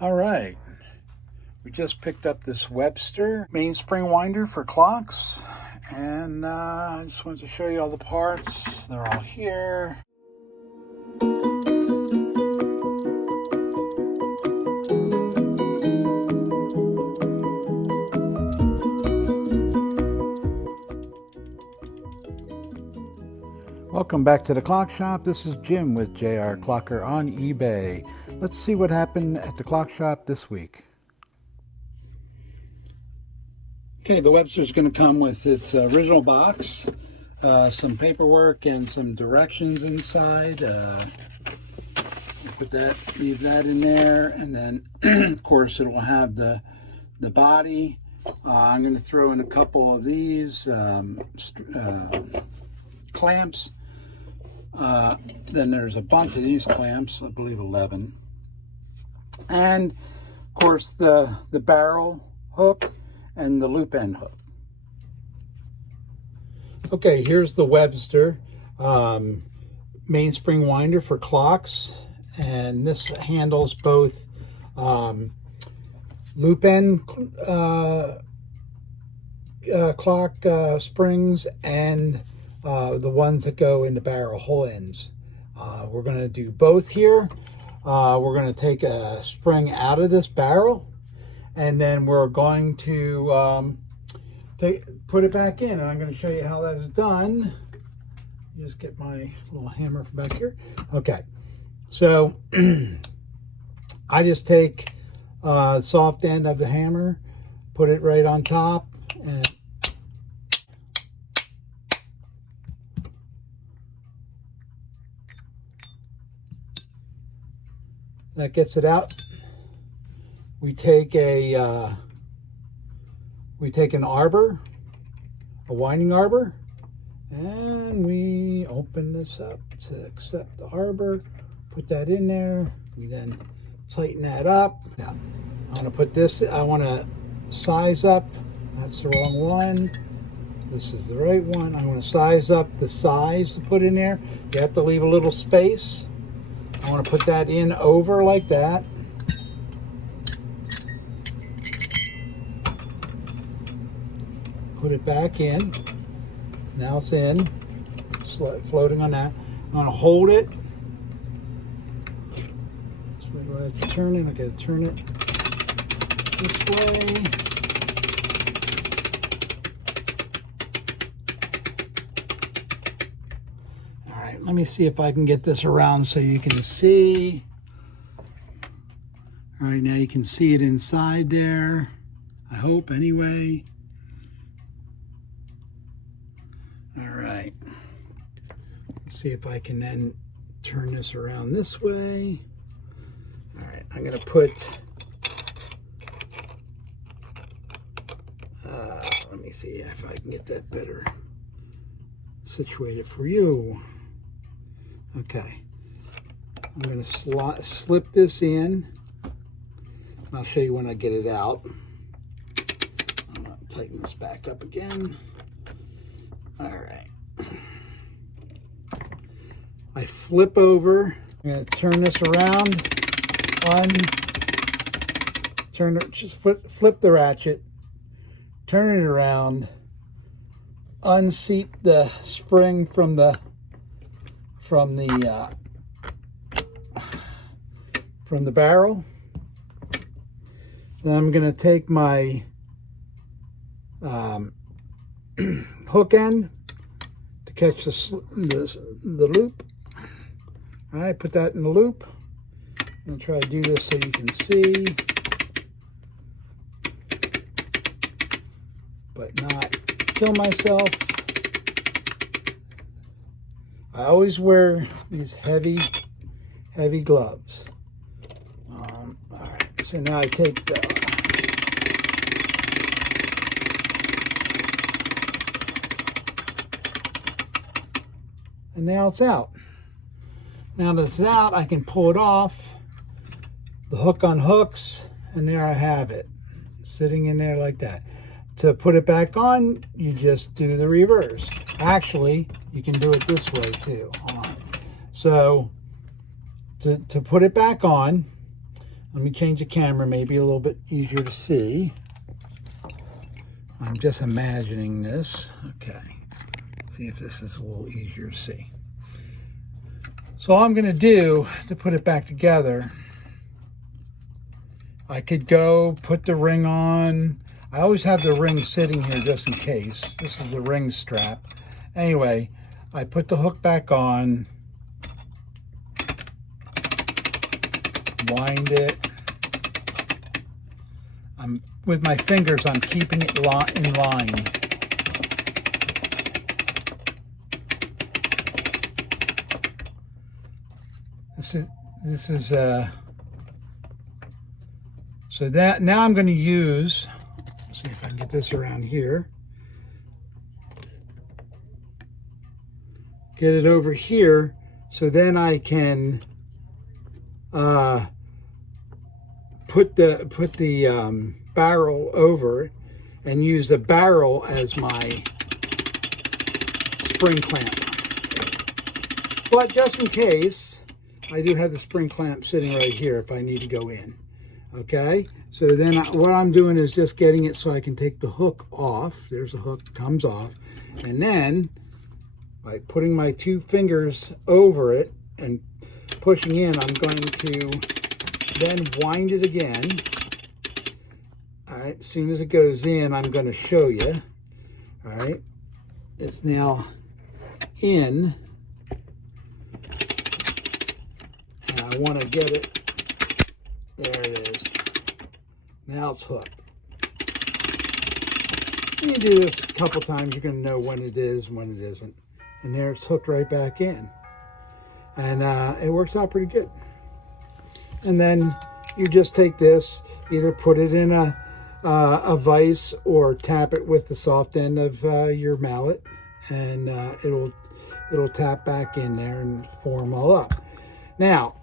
All right, we just picked up this Webster mainspring winder for clocks, and I just wanted to show you all the parts. They're all here. Welcome back to the clock shop. This is Jim with Jrclocker on eBay. Let's see what happened at the clock shop this week. Okay, the Webster's going to come with its original box, some paperwork and some directions inside. Leave that in there, and then of course it will have the body. I'm going to throw in a couple of these clamps. Then there's a bunch of these clamps, I believe 11. And of course the barrel hook and the loop end hook. Okay, here's the Webster mainspring winder for clocks, and this handles both loop end clock springs and the ones that go in the barrel hole ends. We're going to do both here. We're going to take a spring out of this barrel, and then we're going to put it back in, and I'm going to show you how that's done. Just get my little hammer from back here. Okay, so I just take the soft end of the hammer, put it right on top, and that gets it out. We take an arbor, a winding arbor, and we open this up to accept the arbor, put that in there. We then tighten that up. Now, I want to put this, I want to size up. That's the wrong one. This is the right one. I want to size up the size to put in there. You have to leave a little space. I want to put that in over like that. Put it back in. Now it's in, floating on that. I'm going to hold it. So I have to turn it. I got to turn it this way. All right, let me see if I can get this around so you can see. All right, now you can see it inside there. I hope, anyway. All right. Let's see if I can then turn this around this way. All right, I'm going to put, let me see if I can get that better situated for you. Okay, I'm going to slip this in. I'll show you when I get it out. I'm going to tighten this back up again. All right. I flip over. I'm going to turn this around. Just flip the ratchet. Turn it around. Unseat the spring from the barrel. Then I'm going to take my hook end to catch the loop. All right, put that in the loop. I'm going to try to do this so you can see, but not kill myself. I always wear these heavy gloves. All right, so now I take the and now it's out. Now that it's out, I can pull it off. The hook unhooks, and there I have it, sitting in there like that. To put it back on, you just do the reverse. Actually, you can do it this way too. Hold on. So to put it back on, Let me change the camera, maybe a little bit easier to see. I'm just imagining this. Okay, see if this is a little easier to see. So all I'm going to do to put it back together, I could go put the ring on. I always have the ring sitting here just in case. This is the ring strap. Anyway, I put the hook back on, wind it. With my fingers, I'm keeping it in line. This is so that now I'm going to use, let's see if I can get this around here. Get it over here, so then I can put the barrel over it and use the barrel as my spring clamp. But just in case, I do have the spring clamp sitting right here if I need to go in. Okay, so then what I'm doing is just getting it so I can take the hook off. There's a hook, comes off, and then by putting my 2 fingers over it and pushing in, I'm going to then wind it again. All right, as soon as it goes in, I'm going to show you. All right, it's now in, and I want to get it. There it is. Now it's hooked. You do this a couple times, you're going to know when it is and when it isn't. And there it's hooked right back in. And it works out pretty good. And then you just take this, either put it in a vise or tap it with the soft end of your mallet, and it'll tap back in there and form all up. Now,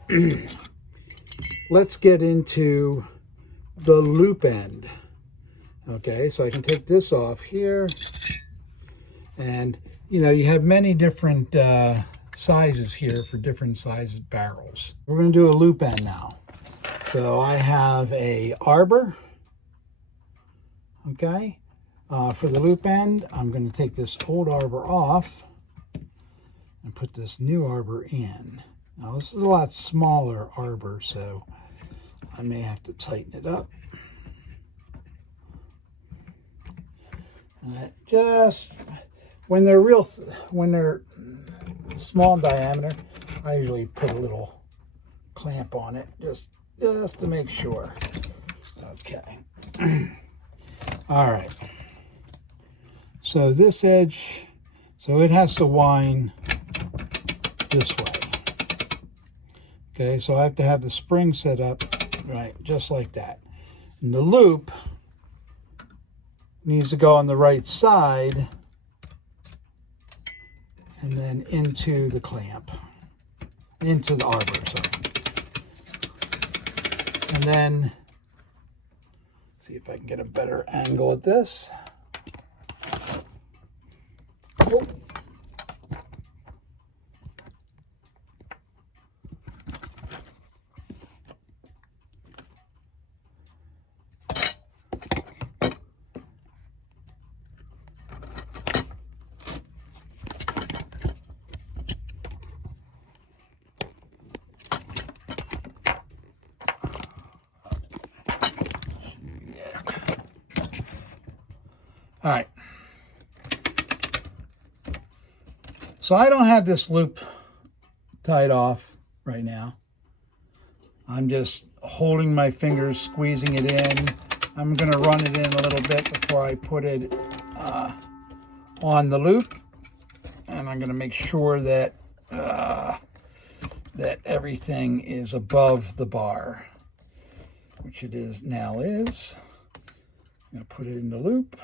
let's get into the loop end. Okay, so I can take this off here, and you know, you have many different sizes here for different sized barrels. We're going to do a loop end now. So I have a arbor. Okay, for the loop end, I'm going to take this old arbor off and put this new arbor in. Now this is a lot smaller arbor, so I may have to tighten it up. Just when they're small in diameter, I usually put a little clamp on it just to make sure. Okay. All right. So this edge, so it has to wind this way. Okay, so I have to have the spring set up right, just like that. And the loop needs to go on the right side and then into the clamp, into the arbor, sorry. And then, see if I can get a better angle at this. Oh. All right, so I don't have this loop tied off right now. I'm just holding my fingers, squeezing it in. I'm going to run it in a little bit before I put it on the loop, and I'm going to make sure that that everything is above the bar, which it is now is. I'm going to put it in the loop.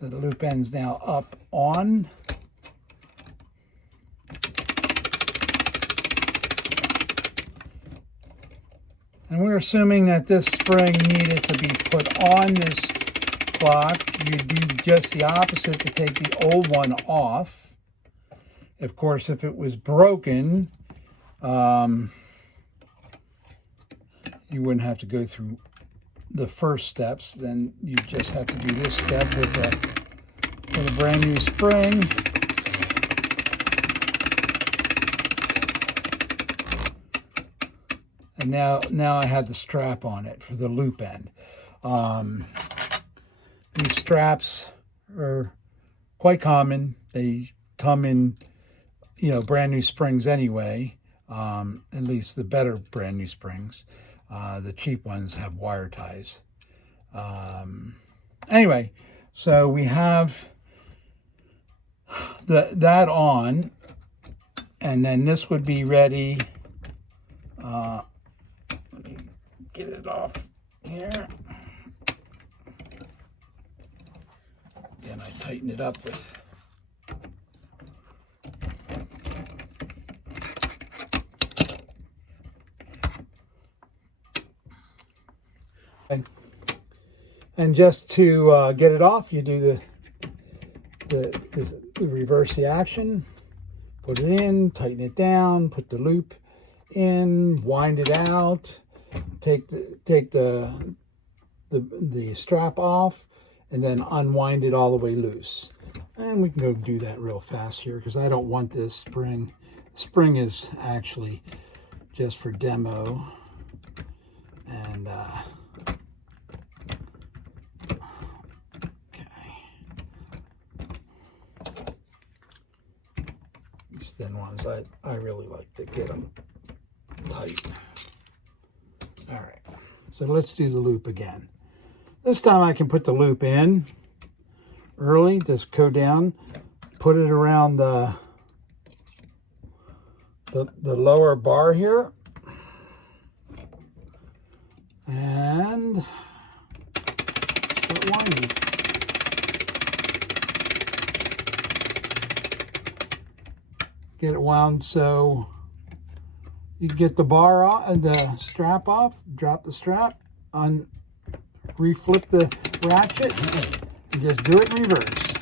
So the loop end's now up on. And we're assuming that this spring needed to be put on this clock. You do just the opposite to take the old one off. Of course, if it was broken, you wouldn't have to go through the first steps. Then you just have to do this step with a brand new spring. And now I have the strap on it for the loop end. These straps are quite common. They come in, brand new springs anyway. At least the better brand new springs. The cheap ones have wire ties. Anyway, so we have that on, and then this would be ready. Let me get it off here. And I tighten it up with and just to get it off, you do the reverse the action, put it in, tighten it down, put the loop in, wind it out, take the strap off, and then unwind it all the way loose. And we can go do that real fast here because I don't want this spring. Spring is actually just for demo. And okay, these thin ones, I really like to get them tight. All right, so let's do the loop again. This time I can put the loop in early, just go down, put it around the lower bar here, and start winding. Get it wound so you get the bar off and the strap off, drop the strap, reflip the ratchet, and just do it in reverse.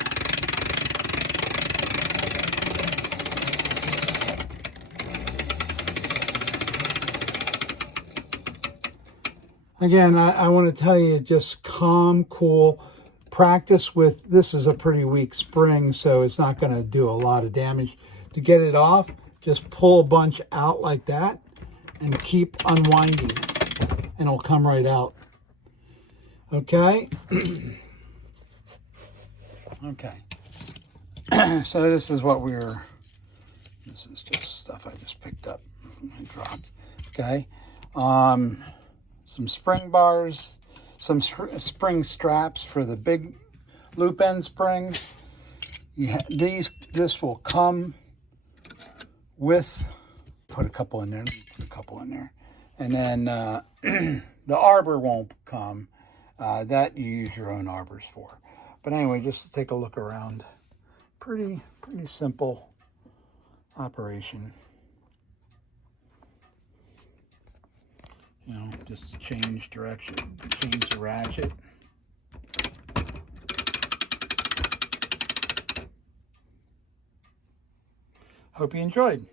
Again, I want to tell you, just calm, cool, practice with, this is a pretty weak spring, so it's not going to do a lot of damage. To get it off, just pull a bunch out like that and keep unwinding, and it'll come right out. Okay. Okay. So this is what this is just stuff I just picked up and dropped. Okay. Some spring bars, some spring straps for the big loop end springs. This will come with, put a couple in there, put a couple in there. And then the arbor won't come. That you use your own arbors for. But anyway, just to take a look around. Pretty simple operation. Just change direction, change the ratchet. Hope you enjoyed.